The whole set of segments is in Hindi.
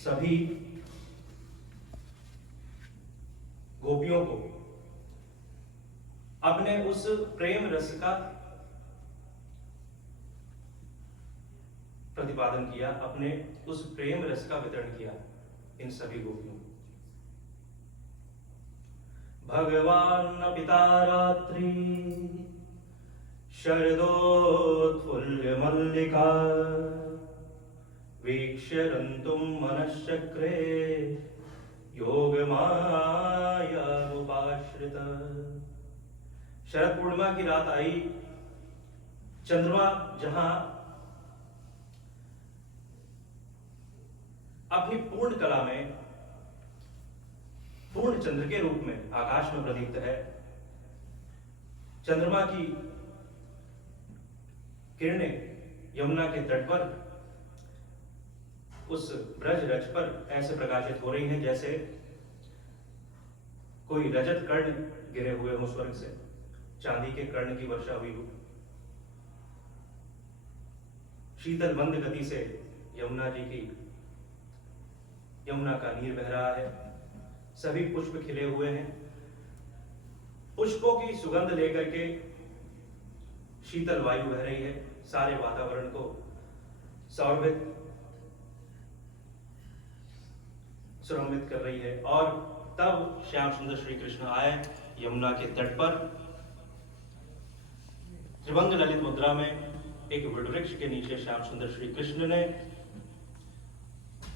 सभी गोपियों को अपने उस प्रेम रस का प्रतिपादन किया, अपने उस प्रेम रस का वितरण किया इन सभी गोपियों को। भगवान पिता रात्रि शरदोत्फुल्ल मल्लिका वीक्ष्य रन्तुं मनश्चक्रे योगमायामुपाश्रित। शरद पूर्णिमा की रात आई, चंद्रमा जहां अपनी पूर्ण कला में पूर्ण चंद्र के रूप में आकाश में प्रदीप्त है, चंद्रमा की किरणें यमुना के तट पर उस ब्रज रज पर ऐसे प्रकाशित हो रही हैं जैसे कोई रजत कर्ण गिरे हुए हो स्वर्ग से, चांदी के कर्ण की वर्षा हुई हो। शीतल मंद गति से यमुना का नीर बह रहा है, सभी पुष्प खिले हुए हैं। पुष्पों की सुगंध लेकर के शीतल वायु बह रही है, सारे वातावरण को सुरम्भित कर रही है। और तब श्याम सुंदर श्री कृष्ण आए यमुना के तट पर, त्रिभंग ललित मुद्रा में एक वृक्ष के नीचे श्याम सुंदर श्री कृष्ण ने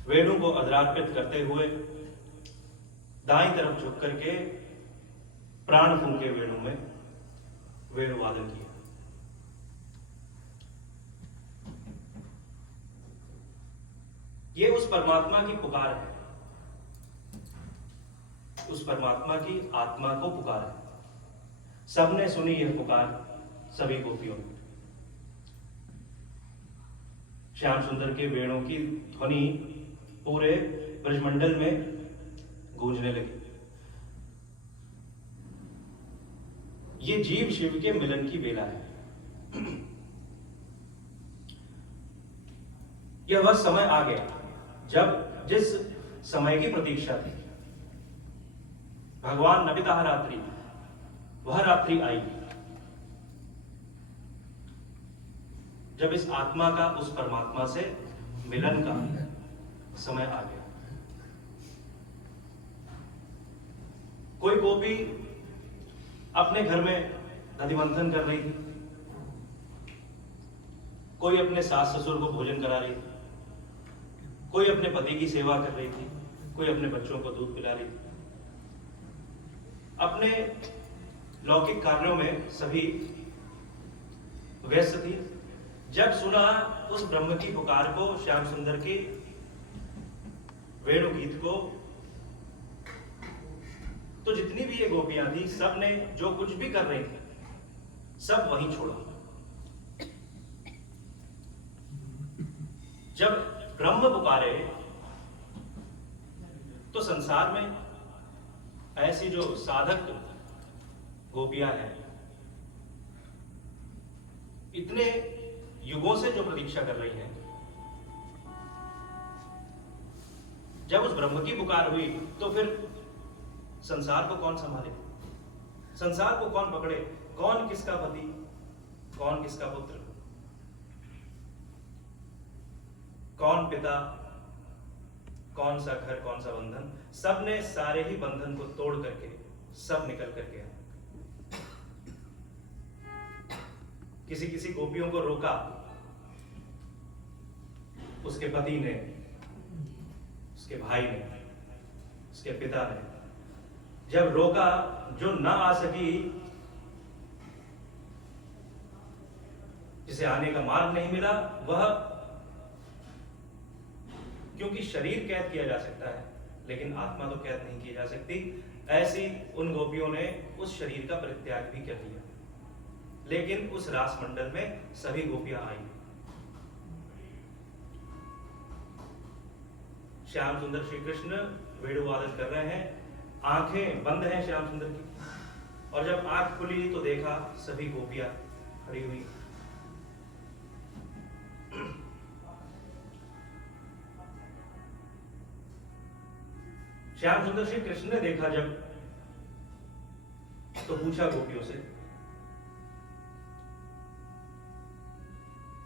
वेणु को अधरार्पित करते हुए दाईं तरफ झुक करके प्राण फूंके वेणु में वेणु वादन किया। ये उस परमात्मा की पुकार है, उस परमात्मा की आत्मा को पुकार है। सबने सुनी यह पुकार, सभी गोपियों ने। श्याम सुंदर के वेणों की ध्वनि पूरे ब्रजमंडल में गूंजने लगी। ये जीव शिव के मिलन की बेला है। यह वह समय आ गया जब जिस समय की प्रतीक्षा थी, भगवान नपिता रात्रि, वह रात्रि आई जब इस आत्मा का उस परमात्मा से मिलन का समय आ गया। कोई गोपी अपने घर में नदी मंथन कर रही थी, कोई अपने सास ससुर को भोजन करा रही थी, कोई अपने पति की सेवा कर रही थी, कोई अपने बच्चों को दूध पिला रही थी। अपने लौकिक कार्यों में सभी व्यस्त थी। जब सुना उस ब्रह्म की पुकार को, श्याम सुंदर की वेणु गीत को, तो जितनी भी ये गोपियां थी, सब ने जो कुछ भी कर रही थी सब वहीं छोड़ा। जब ब्रह्म पुकारे तो संसार में ऐसी जो साधक गोपियां हैं, इतने युगों से जो प्रतीक्षा कर रही हैं, जब उस ब्रह्म की पुकार हुई तो फिर संसार को कौन संभाले, संसार को कौन पकड़े, कौन किसका पति, कौन किसका पुत्र, कौन पिता, कौन सा घर, कौन सा बंधन। सब ने सारे ही बंधन को तोड़ करके सब निकल करके आए। किसी किसी गोपियों को रोका उसके पति ने, उसके भाई ने, उसके पिता ने। जब रोका, जो ना आ सकी, जिसे आने का मार्ग नहीं मिला, वह, क्योंकि शरीर कैद किया जा सकता है लेकिन आत्मा तो कैद नहीं की जा सकती, ऐसी उन गोपियों ने उस शरीर का परित्याग भी कर दिया। लेकिन उस रास मंडल में सभी गोपियां आई। श्याम सुंदर श्री कृष्ण वेणु वादन कर रहे हैं, आंखें बंद हैं श्याम सुंदर की, और जब आंख खुली तो देखा सभी गोपियां खड़ी हुई। श्याम सुंदर श्री कृष्ण ने देखा जब, तो पूछा गोपियों से,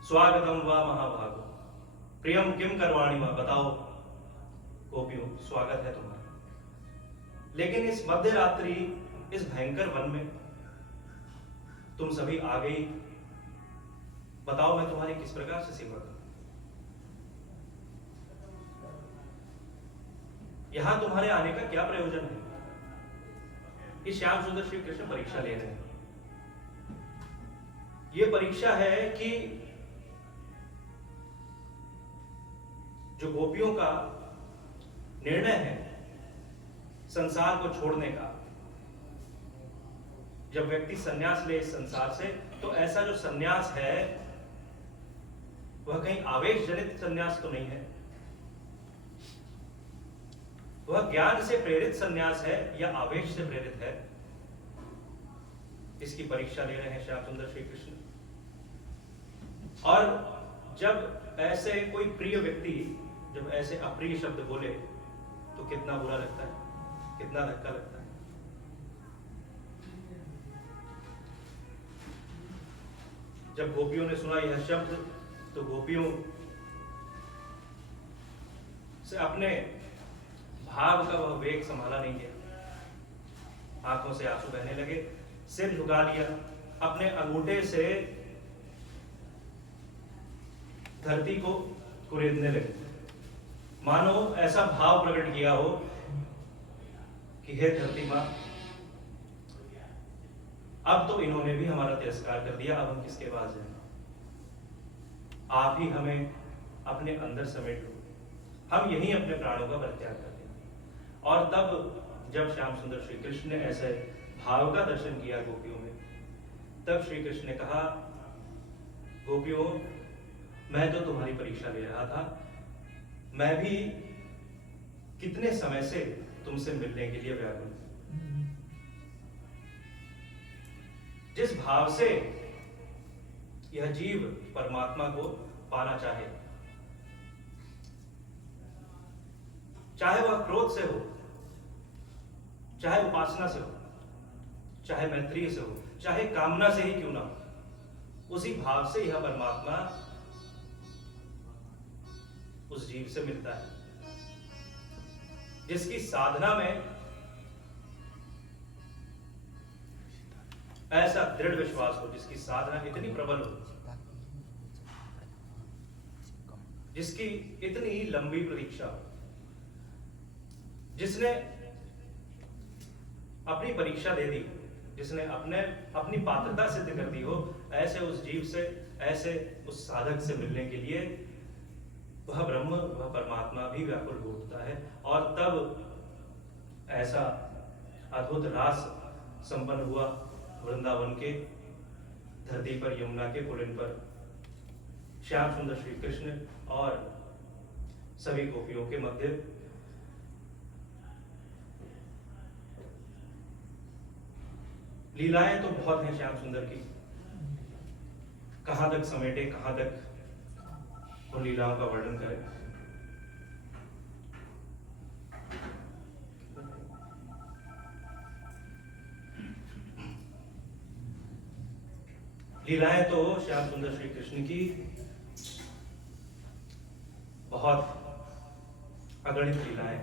स्वागतम वा महाभागो प्रियम किम करवाणी वा, बताओ गोपियों स्वागत है तुम्हारा, लेकिन इस मध्य रात्रि इस भयंकर वन में तुम सभी आ गई, बताओ मैं तुम्हारी किस प्रकार से सेवा करूं। यहां तुम्हारे आने का क्या प्रयोजन है। कि श्याम सुंदर श्री कृष्ण परीक्षा ले रहे हैं। यह परीक्षा है कि जो गोपियों का निर्णय है संसार को छोड़ने का, जब व्यक्ति संन्यास ले इस संसार से, तो ऐसा जो संन्यास है वह कहीं आवेश जनित संन्यास तो नहीं है, वह ज्ञान से प्रेरित संन्यास है या आवेश से प्रेरित है। इसकी परीक्षा ले रहे हैं श्याम सुंदर श्री कृष्ण। और जब ऐसे कोई प्रिय व्यक्ति जब ऐसे अप्रिय शब्द बोले तो कितना बुरा लगता है, कितना धक्का लगता है। जब गोपियों ने सुना यह शब्द तो गोपियों से अपने भाव का वह वेग संभाला नहीं गया, आंखों से आंसू बहने लगे, सिर झुका लिया, अपने अंगूठे से धरती को कुरेदने लगे, मानो ऐसा भाव प्रकट किया हो कि हे धरती मां, अब तो इन्होंने भी हमारा तिरस्कार कर दिया, अब हम किसके पास जाएं, आप ही हमें अपने अंदर समेट लो, हम यही अपने प्राणों का परित्याग कर दें। और तब जब श्याम सुंदर श्री कृष्ण ने ऐसे भाव का दर्शन किया गोपियों में, तब श्री कृष्ण ने कहा, गोपियों मैं तो तुम्हारी परीक्षा ले रहा था, मैं भी कितने समय से तुमसे मिलने के लिए व्याकुल। जिस भाव से यह जीव परमात्मा को पाना चाहे, चाहे वह क्रोध से हो, चाहे उपासना से हो, चाहे मैत्रीय से हो, चाहे कामना से ही क्यों ना हो, उसी भाव से यह परमात्मा उस जीव से मिलता है। जिसकी साधना में ऐसा दृढ़ विश्वास हो, जिसकी साधना इतनी प्रबल हो, जिसकी इतनी लंबी प्रतीक्षा हो, जिसने अपनी परीक्षा दे दी, जिसने अपनी पात्रता सिद्ध कर दी हो, ऐसे उस जीव से, ऐसे उस साधक से मिलने के लिए वह ब्रह्म, वह परमात्मा भी व्याकुल हो उठता है। और तब ऐसा अद्भुत रास संपन्न हुआ वृंदावन के धरती पर, यमुना के पुलिन पर, श्याम सुंदर श्री कृष्ण और सभी गोपियों के मध्य। लीलाएं तो बहुत हैं श्याम सुंदर की, कहां तक समेटे, कहां तक उन लीलाओं का वर्णन करें। लीलाएं तो श्याम सुंदर श्री कृष्ण की बहुत अगणित लीलाएं,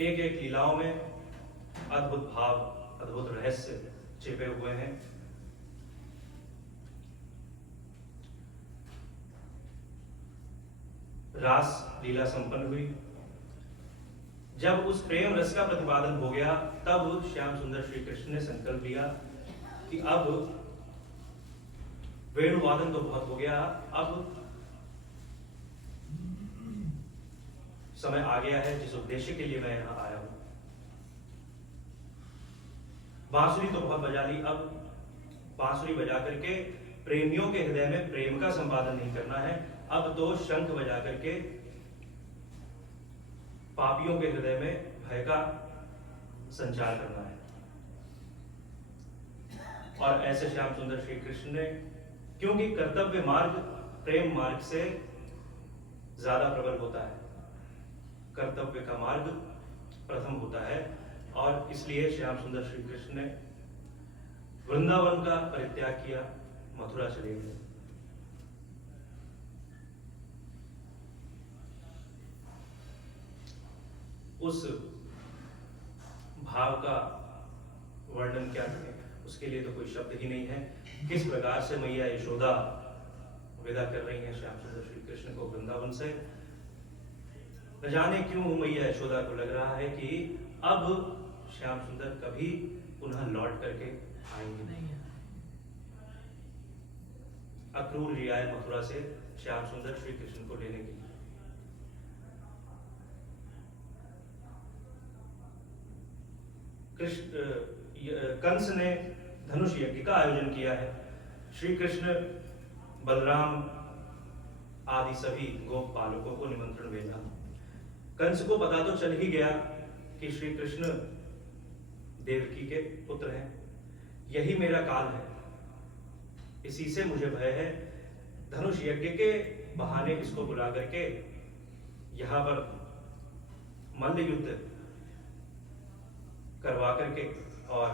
एक एक लीलाओं में अद्भुत भाव, अद्भुत रहस्य छिपे हुए हैं। रास लीला संपन्न हुई, जब उस प्रेम रस का प्रतिपादन हो गया, तब श्याम सुंदर श्री कृष्ण ने संकल्प लिया कि अब वेणुवादन तो बहुत हो गया, अब समय आ गया है जिस उद्देश्य के लिए मैं यहां आया हूं। बांसुरी तो बहुत बजा ली, अब बांसुरी बजा करके प्रेमियों के हृदय में प्रेम का संपादन नहीं करना है, अब तो शंख बजा करके पापियों के हृदय में भय का संचार करना है। और ऐसे श्याम सुंदर श्री कृष्ण ने, क्योंकि कर्तव्य मार्ग प्रेम मार्ग से ज्यादा प्रबल होता है, कर्तव्य का मार्ग प्रथम होता है, और इसलिए श्याम सुंदर श्री कृष्ण ने वृंदावन का परित्याग किया, मथुरा चले गए। उस भाव का वर्णन क्या करें, उसके लिए तो कोई शब्द ही नहीं है। किस प्रकार से मैया यशोदा विदा कर रही है श्याम सुंदर श्री कृष्ण को वृंदावन से। न जाने क्यों मैया यशोदा को लग रहा है कि अब श्याम सुंदर कभी पुनः लौट करके आएंगे नहीं। अक्रूर जी आए मथुरा से श्याम सुंदर श्री कृष्ण को लेने के लिए। कंस ने धनुष यज्ञ का आयोजन किया है। श्री कृष्ण, बलराम आदि सभी गोप पालकों को निमंत्रण भेजा। कंस को पता तो चल ही गया कि श्री कृष्ण देवकी के पुत्र हैं, यही मेरा काल है, इसी से मुझे भय है। धनुष यज्ञ के बहाने इसको बुला करके यहां पर मल्ल युद्ध करवा करके और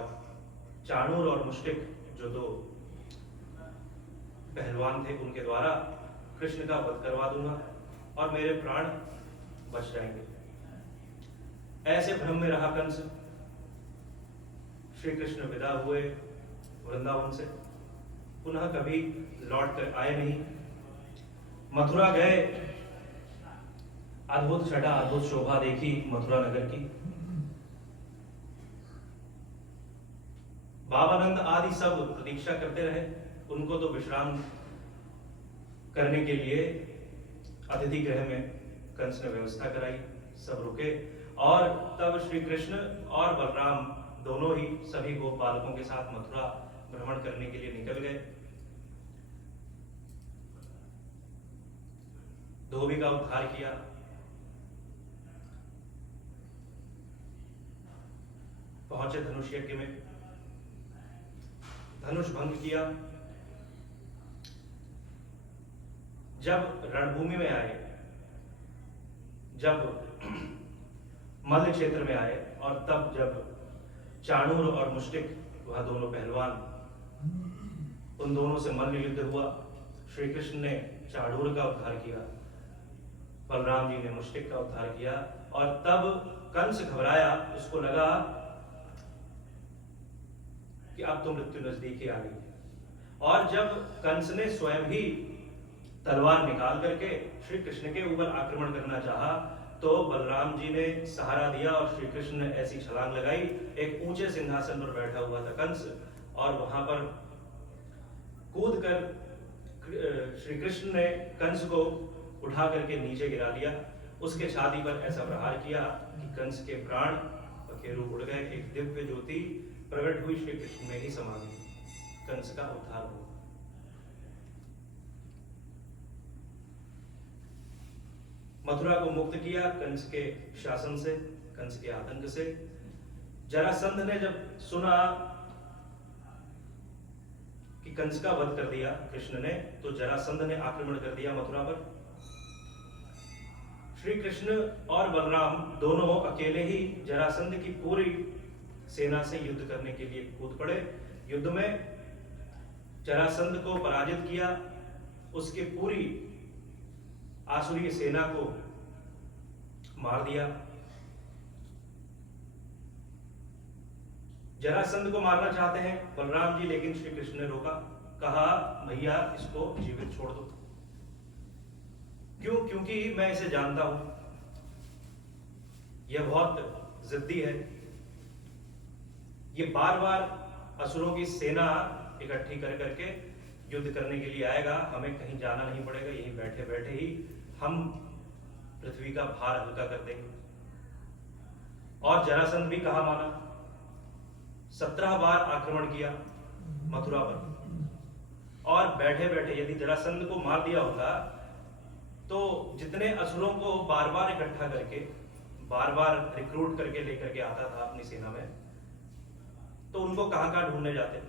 चाणूर और मुष्टिक जो दो पहलवान थे उनके द्वारा कृष्ण का वध करवा दूंगा और मेरे प्राण बच जाएंगे। ऐसे भ्रम में रहा कंस। श्री कृष्ण विदा हुए वृंदावन से, पुनः कभी लौट कर आए नहीं। मथुरा गए, अद्भुत छटा, अद्भुत शोभा देखी मथुरा नगर की। बाबानंद आदि सब प्रतीक्षा करते रहे, उनको तो विश्राम करने के लिए अतिथि गृह में कंस ने व्यवस्था कराई, सब रुके। और तब श्री कृष्ण और बलराम दोनों ही सभी गोपालकों के साथ मथुरा भ्रमण करने के लिए निकल गए। धोबी का उद्धार किया, पहुंचे धनुष यज्ञ में, धनुष भंग किया। जब रणभूमि में आए, जब मल्ल क्षेत्र में आए, और तब जब चाणूर और मुष्टिक, वह दोनों पहलवान, उन दोनों से मल्ल युद्ध हुआ। श्री कृष्ण ने चाणूर का उद्धार किया, बलराम जी ने मुष्टिक का उद्धार किया। और तब कंस घबराया, उसको लगा कि अब तो मृत्यु नजदीक ही आ गई। और जब कंस ने स्वयं ही तलवार निकाल करके श्री कृष्ण के ऊपर आक्रमण करना चाहा, तो बलराम जी ने सहारा दिया और श्री कृष्ण ने ऐसी छलांग लगाई। एक ऊंचे सिंहासन पर बैठा हुआ था कंस, और वहां पर कूद कर श्री कृष्ण ने कंस को उठा करके नीचे गिरा दिया। उसके छाती पर ऐसा प्रहार किया कि कंस के प्राण पखेरु उड़ गए। एक दिव्य ज्योति प्रकट हुई, श्री कृष्ण में ही समा गई, कंस का उद्धार हुआ। मथुरा को मुक्त किया कंस के शासन से, कंस के आतंक से। जरासंध ने जब सुना कि कंस का वध कर दिया कृष्ण ने, तो जरासंध ने आक्रमण कर दिया मथुरा पर। श्री कृष्ण और बलराम दोनों अकेले ही जरासंध की पूरी सेना से युद्ध करने के लिए कूद पड़े। युद्ध में जरासंध को पराजित किया, उसकी पूरी आसुरी सेना को मार दिया। जरासंध को मारना चाहते हैं बलराम जी, लेकिन श्री कृष्ण ने रोका, कहा भैया इसको जीवित छोड़ दो। क्यों? क्योंकि मैं इसे जानता हूं, यह बहुत जिद्दी है, ये बार बार असुरों की सेना इकट्ठी कर करके युद्ध करने के लिए आएगा, हमें कहीं जाना नहीं पड़ेगा, यहीं बैठे बैठे ही हम पृथ्वी का भार हल्का कर देंगे। और जरासंध भी कहा माना, 17 बार आक्रमण किया मथुरा पर। और बैठे बैठे यदि जरासंध को मार दिया होता तो जितने असुरों को बार बार इकट्ठा करके, बार बार रिक्रूट करके लेकर के आता था अपनी सेना में, तो उनको कहां कहां ढूंढने जाते।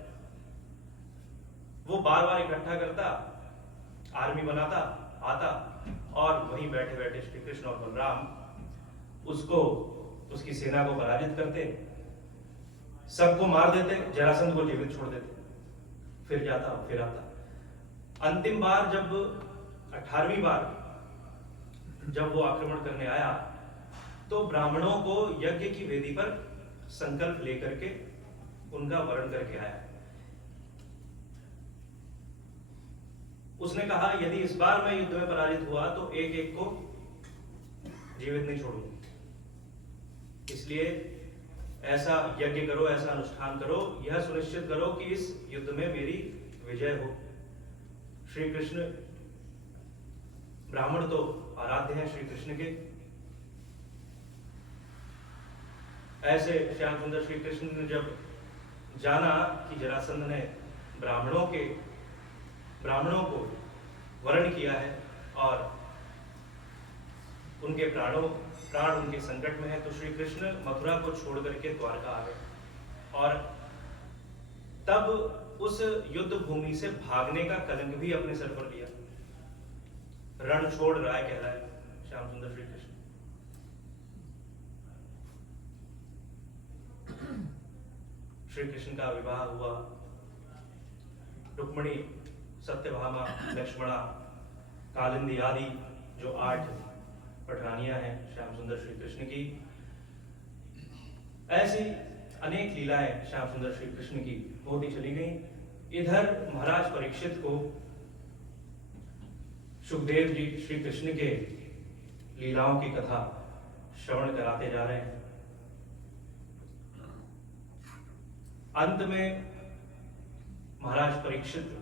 वो बार बार इकट्ठा करता, आर्मी बनाता, आता और वहीं वहीं बैठे बैठे श्री कृष्ण और बलराम उसको, उसकी सेना को पराजित करते, सबको मार देते, जरासंध को जीवित छोड़ देते, फिर जाता फिर आता। अंतिम बार जब 18वीं बार जब वो आक्रमण करने आया तो ब्राह्मणों को यज्ञ की वेदी पर संकल्प लेकर के उनका वरण करके आया। उसने कहा यदि इस बार मैं युद्ध में पराजित हुआ तो एक एक को जीवित नहीं छोड़ूंगा, इसलिए ऐसा यज्ञ करो, ऐसा अनुष्ठान करो, यह सुनिश्चित करो कि इस युद्ध में मेरी विजय हो। श्री कृष्ण, ब्राह्मण तो आराध्य हैं श्री कृष्ण के, ऐसे श्याम सुंदर श्री कृष्ण ने जब जाना कि जरासंध ने ब्राह्मणों को वरण किया है और उनके प्राण उनके संकट में है, तो श्री कृष्ण मथुरा को छोड़ करके द्वारका आ गए और तब उस युद्ध भूमि से भागने का कलंक भी अपने सर पर लिया। रण छोड़ राय कहलाए श्याम सुंदर श्री कृष्ण। श्री कृष्ण का विवाह हुआ, रुक्मिणी, सत्यभामा, लक्ष्मणा, कालिंदी आदि जो 8 पटरानियां हैं श्याम सुंदर श्री कृष्ण की, ऐसी अनेक लीलाएं श्याम सुंदर श्री कृष्ण की होती चली गई। इधर महाराज परीक्षित को सुखदेव जी श्री कृष्ण के लीलाओं की कथा श्रवण कराते जा रहे हैं। अंत में महाराज परीक्षित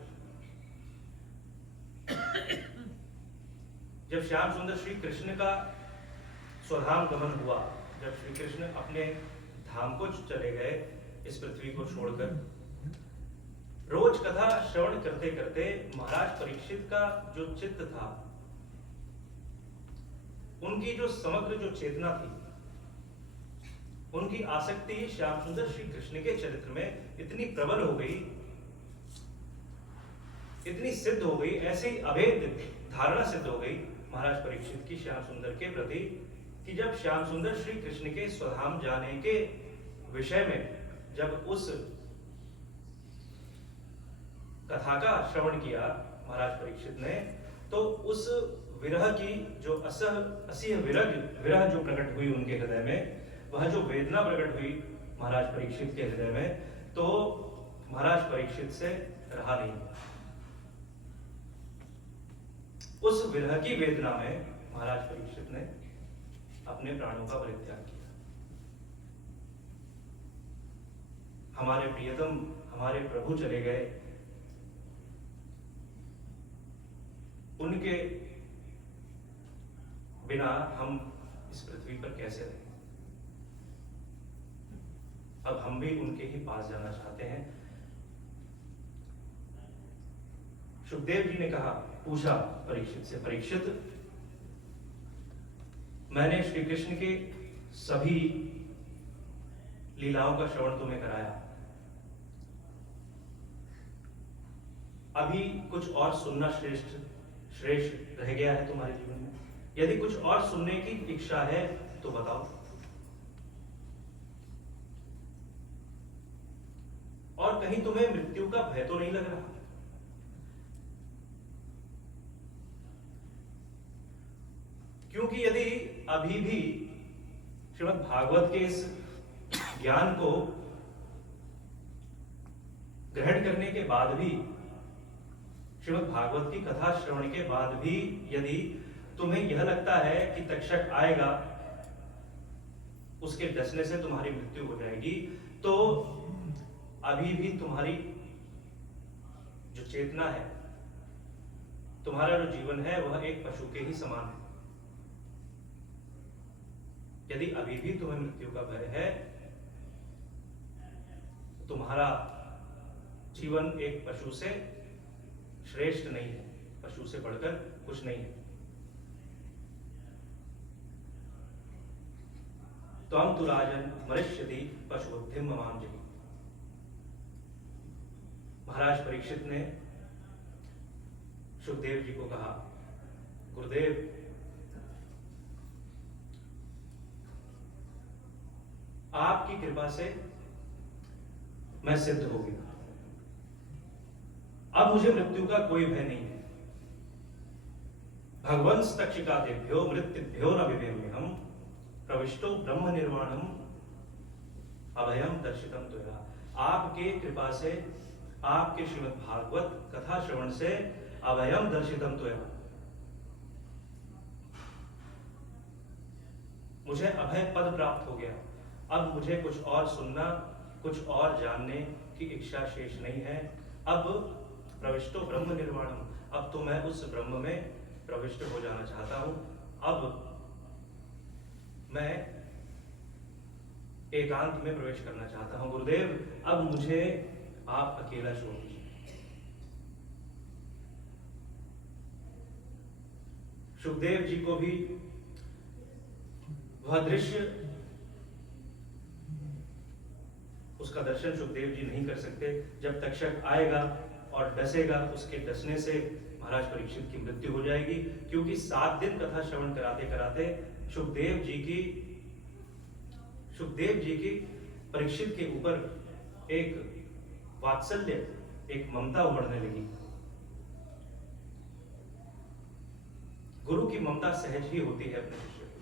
जब श्याम सुंदर श्री कृष्ण का स्वधाम गमन हुआ, जब श्री कृष्ण अपने धाम को चले गए इस पृथ्वी को छोड़कर, रोज कथा श्रवण करते करते महाराज परीक्षित का जो चित्त था, उनकी जो समग्र जो चेतना थी, उनकी आसक्ति श्याम सुंदर श्री कृष्ण के चरित्र में इतनी प्रबल हो गई, इतनी सिद्ध हो गई, ऐसी अभेद धारणा सिद्ध हो गई महाराज परीक्षित की श्याम सुंदर के प्रति, कि जब श्याम सुंदर श्री कृष्ण के स्वधाम जाने के विषय में जब उस कथा का श्रवण किया महाराज परीक्षित ने, तो उस विरह की जो असीह विरह जो प्रकट हुई उनके हृदय में, वह जो वेदना प्रकट हुई महाराज परीक्षित के हृदय में, तो महाराज परीक्षित से रहा नहीं। उस विरह की वेदना में महाराज परीक्षित ने अपने प्राणों का परित्याग किया। हमारे प्रियतम, हमारे प्रभु चले गए, उनके बिना हम इस पृथ्वी पर कैसे रहें। अब हम भी उनके ही पास जाना चाहते हैं। सुखदेव जी ने कहा, पूछा परीक्षित से, परीक्षित, मैंने श्री कृष्ण के सभी लीलाओं का श्रवण तुम्हें कराया, अभी कुछ और सुनना श्रेष्ठ रह गया है तुम्हारे जीवन में? यदि कुछ और सुनने की इच्छा है तो बताओ। और कहीं तुम्हें मृत्यु का भय तो नहीं लग रहा? क्योंकि यदि अभी भी श्रीमद् भागवत के इस ज्ञान को ग्रहण करने के बाद भी, श्रीमद् भागवत की कथा श्रवण के बाद भी यदि तुम्हें यह लगता है कि तक्षक आएगा, उसके डसने से तुम्हारी मृत्यु हो जाएगी, तो अभी भी तुम्हारी जो चेतना है, तुम्हारा जो जीवन है, वह एक पशु के ही समान है। यदि अभी भी तुम्हें मृत्यु का भय है, तुम्हारा जीवन एक पशु से श्रेष्ठ नहीं है, पशु से बढ़कर कुछ नहीं है। त्वं तु राजन् मरिष्यति पशुबुद्धिं ममांजलि। महाराज परीक्षित ने सुखदेव जी को कहा, गुरुदेव, आपकी कृपा से मैं सिद्ध हो गया। अब मुझे मृत्यु का कोई भय नहीं है। भगवंस तक्षिकादेभ्यो मृत्युभ्यो न विवेम्यहम् प्रविष्टो ब्रह्म निर्वाणम अभयम दर्शितम त्वया। आपके कृपा से, आपके श्रीमद् भागवत कथा श्रवण से अभयम दर्शितम त्वया, मुझे अभय पद प्राप्त हो गया। अब मुझे कुछ और सुनना, कुछ और जानने की इच्छा शेष नहीं है। अब प्रविष्टो ब्रह्म निर्वाणम, अब तो मैं उस ब्रह्म में प्रविष्ट हो जाना चाहता हूं। अब मैं एकांत में प्रवेश करना चाहता हूं। गुरुदेव, अब मुझे आप अकेला छोड़ दीजिए। सुखदेव जी को भी वह दृश्य, उसका दर्शन सुखदेव जी नहीं कर सकते। जब तक्षक आएगा और डसेगा, उसके डसने से महाराज परीक्षित की मृत्यु हो जाएगी, क्योंकि 7 दिन कथा श्रवण कराते कराते सुखदेव जी की परीक्षित के ऊपर एक वात्सल्य, एक ममता उमड़ने लगी। गुरु की ममता सहज ही होती है अपने शिष्य को,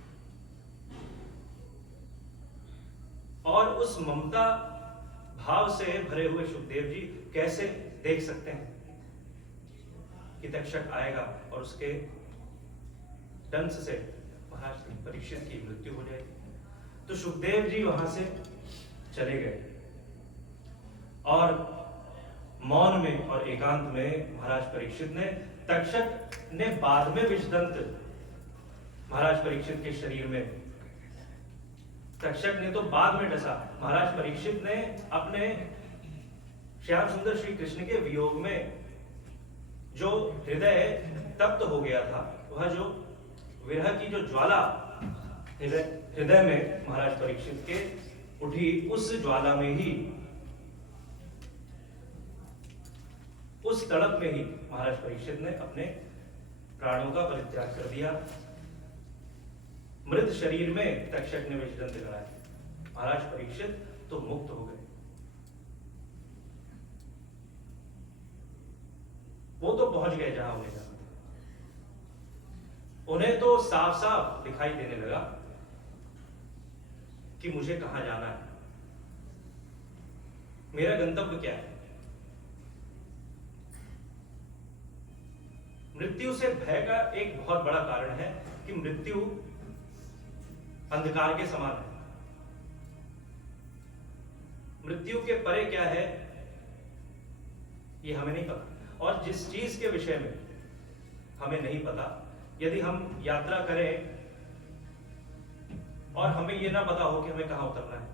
और उस ममता भाव से भरे हुए सुखदेव जी कैसे देख सकते हैं कि तक्षक आएगा और उसके दंश से महाराज परीक्षित की मृत्यु हो जाएगी। तो सुखदेव जी वहां से चले गए और मौन में और एकांत में महाराज परीक्षित ने, तक्षक ने बाद में विषदंत महाराज परीक्षित के शरीर में, तक्षक ने तो बाद में डसा। महाराज परीक्षित ने अपने श्याम सुंदर श्री कृष्ण के वियोग में जो हृदय तप्त हो गया था, वह जो विरह की जो ज्वाला हृदय में महाराज परीक्षित के उठी, उस ज्वाला में ही, उस तड़प में ही महाराज परीक्षित ने अपने प्राणों का परित्याग कर दिया। मृत शरीर में तक्षक ने विषदंत लगाया। महाराज परीक्षित तो मुक्त हो गए। वो तो पहुंच गए जहां उन्हें जाना था। उन्हें तो साफ साफ दिखाई देने लगा कि मुझे कहां जाना है, मेरा गंतव्य क्या है। मृत्यु से भय का एक बहुत बड़ा कारण है कि मृत्यु अंधकार के समान है। मृत्यु के परे क्या है ये हमें नहीं पता, और जिस चीज के विषय में हमें नहीं पता, यदि हम यात्रा करें और हमें यह ना पता हो कि हमें कहां उतरना है,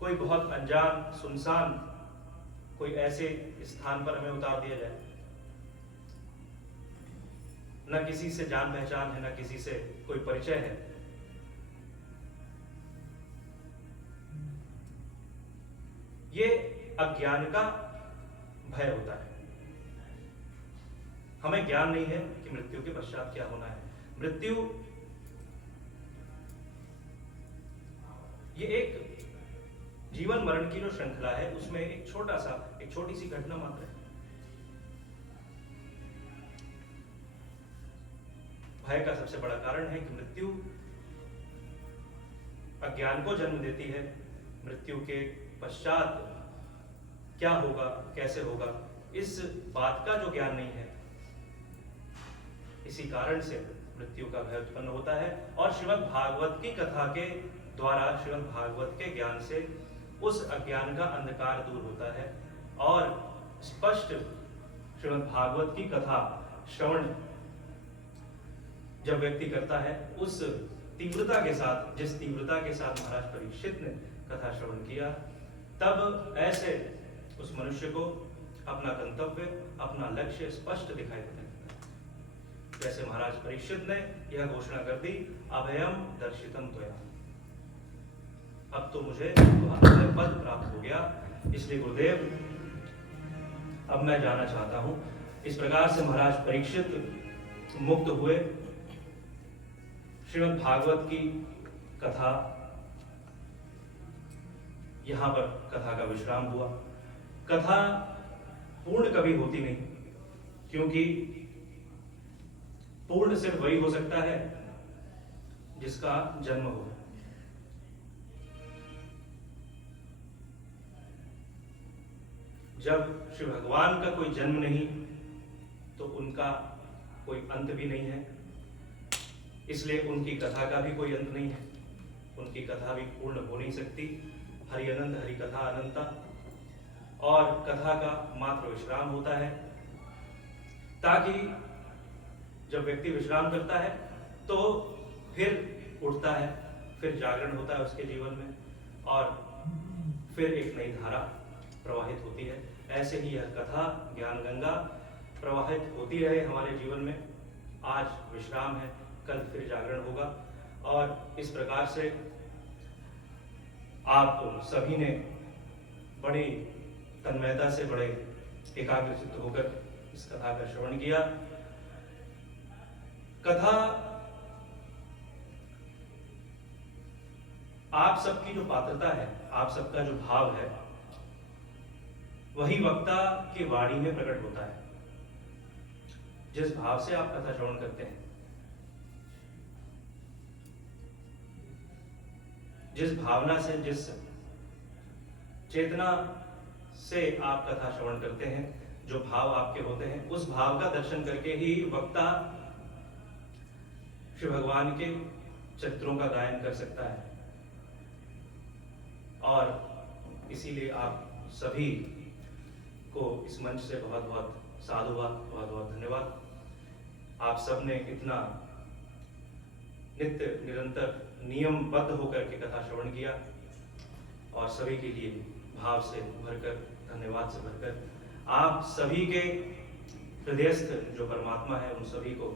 कोई बहुत अनजान सुनसान कोई ऐसे स्थान पर हमें उतार दिया जाए, न किसी से जान पहचान है, न किसी से कोई परिचय है, ये अज्ञान का भय होता है। हमें ज्ञान नहीं है कि मृत्यु के पश्चात क्या होना है। मृत्यु ये एक जीवन मरण की जो श्रृंखला है, उसमें एक छोटी सी घटना मात्र है। भय का सबसे बड़ा कारण है कि मृत्यु अज्ञान को जन्म देती है। मृत्यु के पश्चात क्या होगा, कैसे होगा, इस बात का जो ज्ञान नहीं है, इसी कारण से मृत्यु का भय उत्पन्न होता है। और श्रीमद् भागवत की कथा के द्वारा, श्रीमद् भागवत के ज्ञान से उस अज्ञान का अंधकार दूर होता है और स्पष्ट श्रीमद् भागवत की कथा श्रवण जब व्यक्ति करता है, उस तीव्रता के साथ, जिस तीव्रता के साथ महाराज परीक्षित ने कथा श्रवण किया, तब ऐसे उस मनुष्य को अपना गंतव्य, अपना लक्ष्य स्पष्ट दिखाई देता है। जैसे महाराज परीक्षित ने यह घोषणा कर दी, अभयम दर्शितम त्वया, अब तो मुझे अभय पद प्राप्त हो गया, इसलिए गुरुदेव अब मैं जाना चाहता हूं। इस प्रकार से महाराज परीक्षित मुक्त हुए। श्रीमद् भागवत की कथा यहाँ पर कथा का विश्राम हुआ। कथा पूर्ण कभी होती नहीं, क्योंकि पूर्ण सिर्फ वही हो सकता है जिसका जन्म हो। जब श्री भगवान का कोई जन्म नहीं तो उनका कोई अंत भी नहीं है, इसलिए उनकी कथा का भी कोई अंत नहीं है, उनकी कथा भी पूर्ण हो नहीं सकती। हरि अनंत हरि कथा अनंता, और कथा का मात्र विश्राम होता है, ताकि जब व्यक्ति विश्राम करता है तो फिर उठता है, फिर जागरण होता है उसके जीवन में, और फिर एक नई धारा प्रवाहित होती है। ऐसे ही यह कथा ज्ञान गंगा प्रवाहित होती रहे हमारे जीवन में। आज विश्राम है, कल फिर जागरण होगा, और इस प्रकार से आप सभी ने बड़ी तन्मयता से, बड़े एकाग्रचित्त होकर इस कथा का श्रवण किया। कथा आप सबकी जो पात्रता है, आप सबका जो भाव है, वही वक्ता की वाणी में प्रकट होता है। जिस भाव से आप कथा श्रवण करते हैं, जिस भावना से, जिस चेतना से आप कथा श्रवण करते हैं, जो भाव आपके होते हैं, उस भाव का दर्शन करके ही वक्ता श्री भगवान के चित्रों का गायन कर सकता है। और इसीलिए आप सभी को इस मंच से बहुत बहुत साधुवाद, बहुत बहुत धन्यवाद। आप सबने इतना नित्य निरंतर नियमबद्ध होकर के कथा श्रवण किया, और सभी के लिए भाव से भरकर, धन्यवाद से भरकर, आप सभी के हृदयस्थ जो परमात्मा है उन सभी को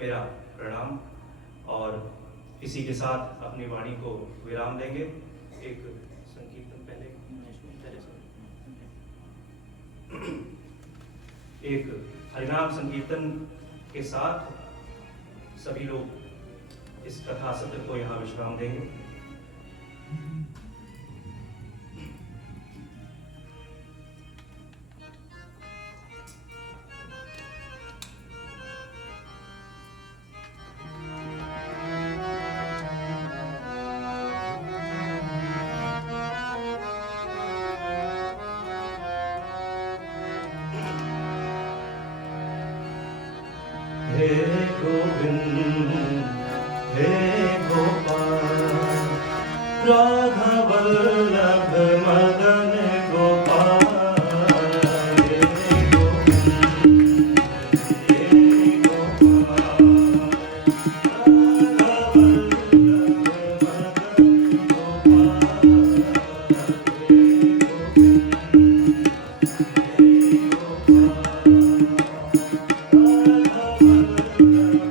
मेरा प्रणाम। और इसी के साथ अपनी वाणी को विराम देंगे। एक संकीर्तन पहले, एक हरिनाम संकीर्तन के साथ सभी लोग इस कथा सत्र को यहाँ विश्राम देंगे। हे गोविंद हे गोपाल, राघव वल्लभ मदन गोपाल। हे गोविंद हे गोपाल, राघव वल्लभ मदन गोपाल।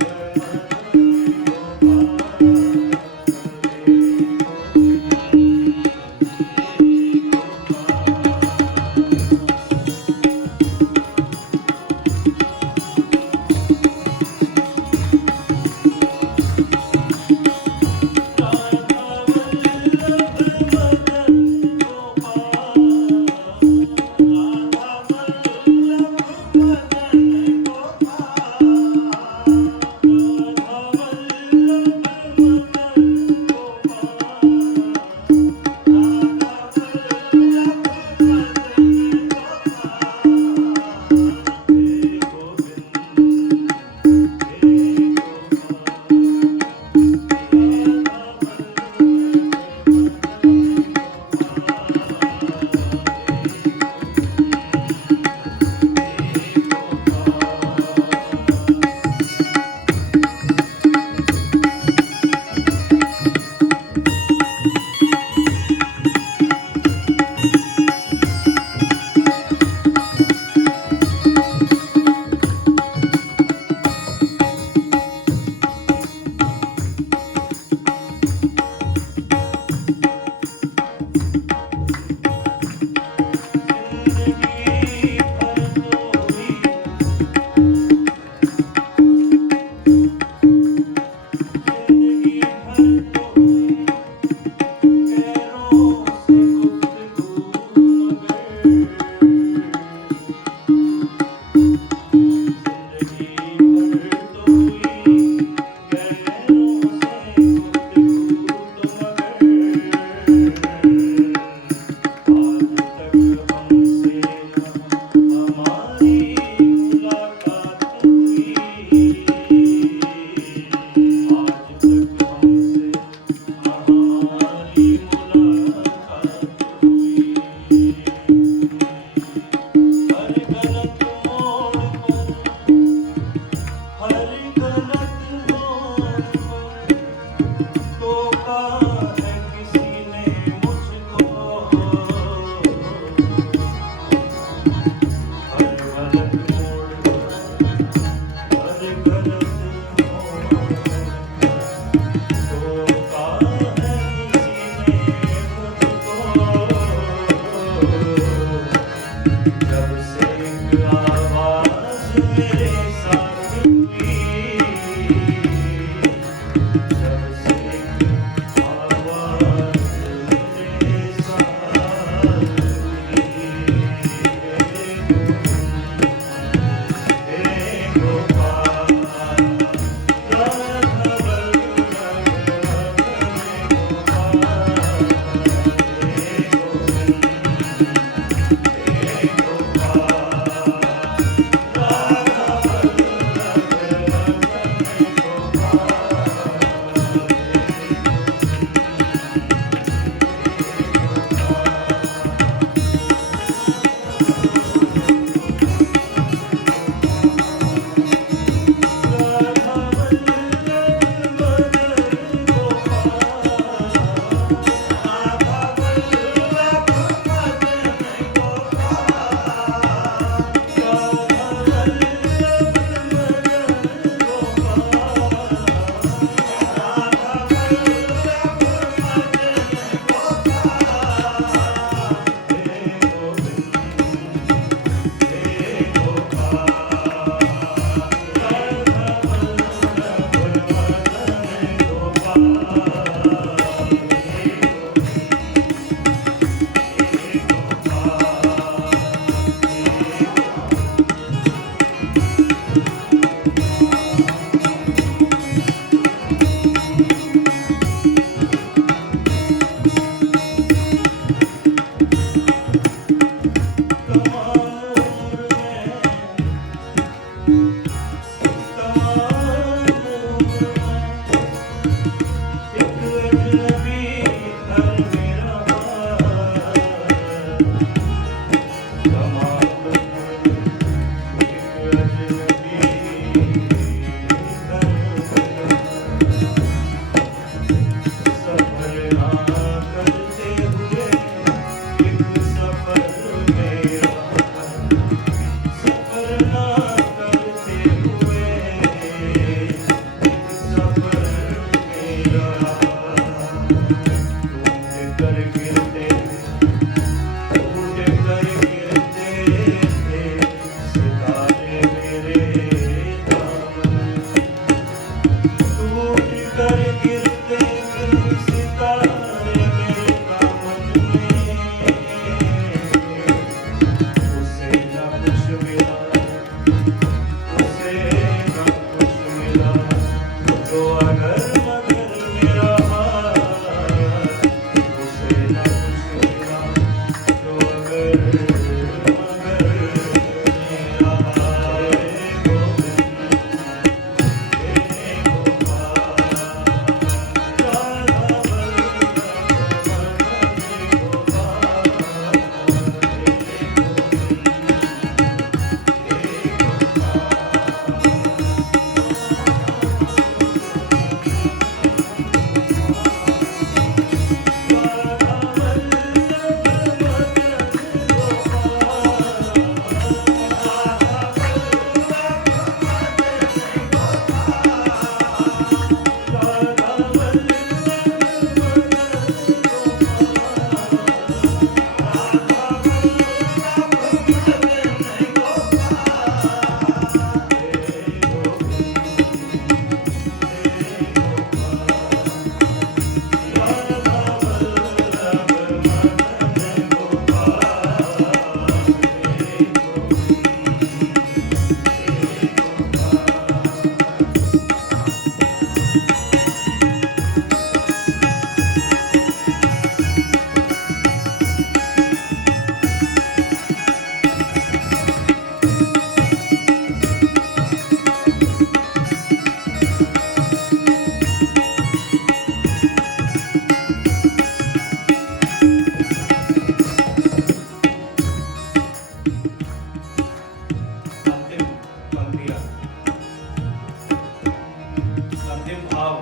भाव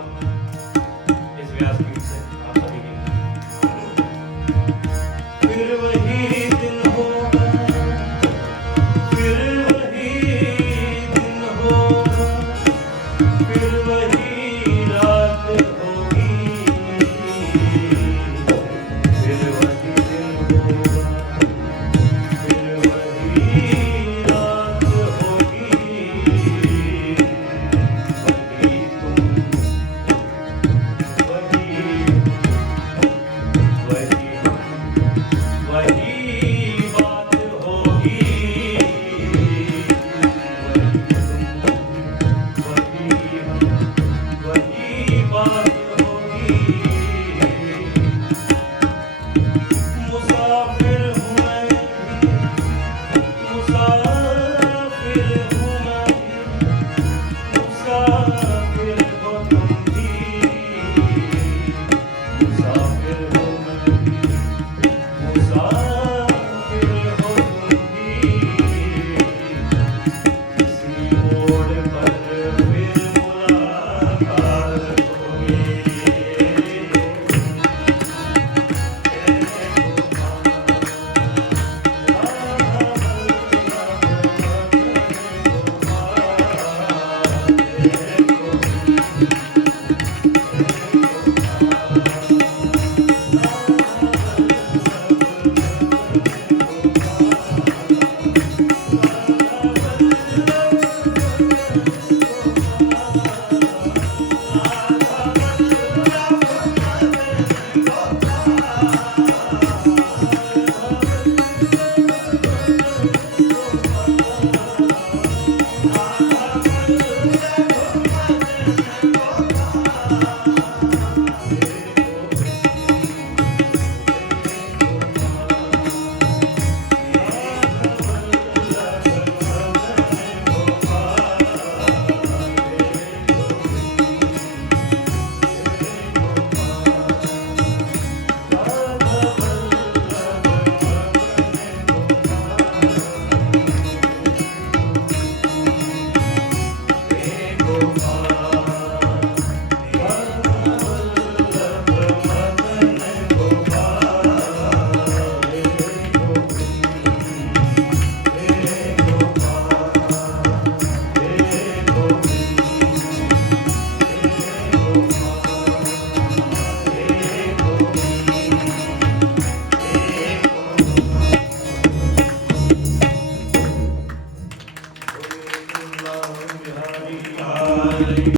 इस व्यासपीठ से आप सभी के फिर वही दिन होगा, फिर वही दिन होगा, फिर वही रात होगी, फिर वही दिन होगा, फिर वही रात होगी, वही तुम, वही वही हम, वही बात होगी, वही हम, वही बात होगी। मुसाफिर हूँ मैं भी, मुसाफिर हूँ मैं भी, मुसाफिर हो तुम भी, मुसाफिर हो मैं भी, मुसाफिर हो तुम भी, किसी मोड़ पर फिर मुलाकात होगी।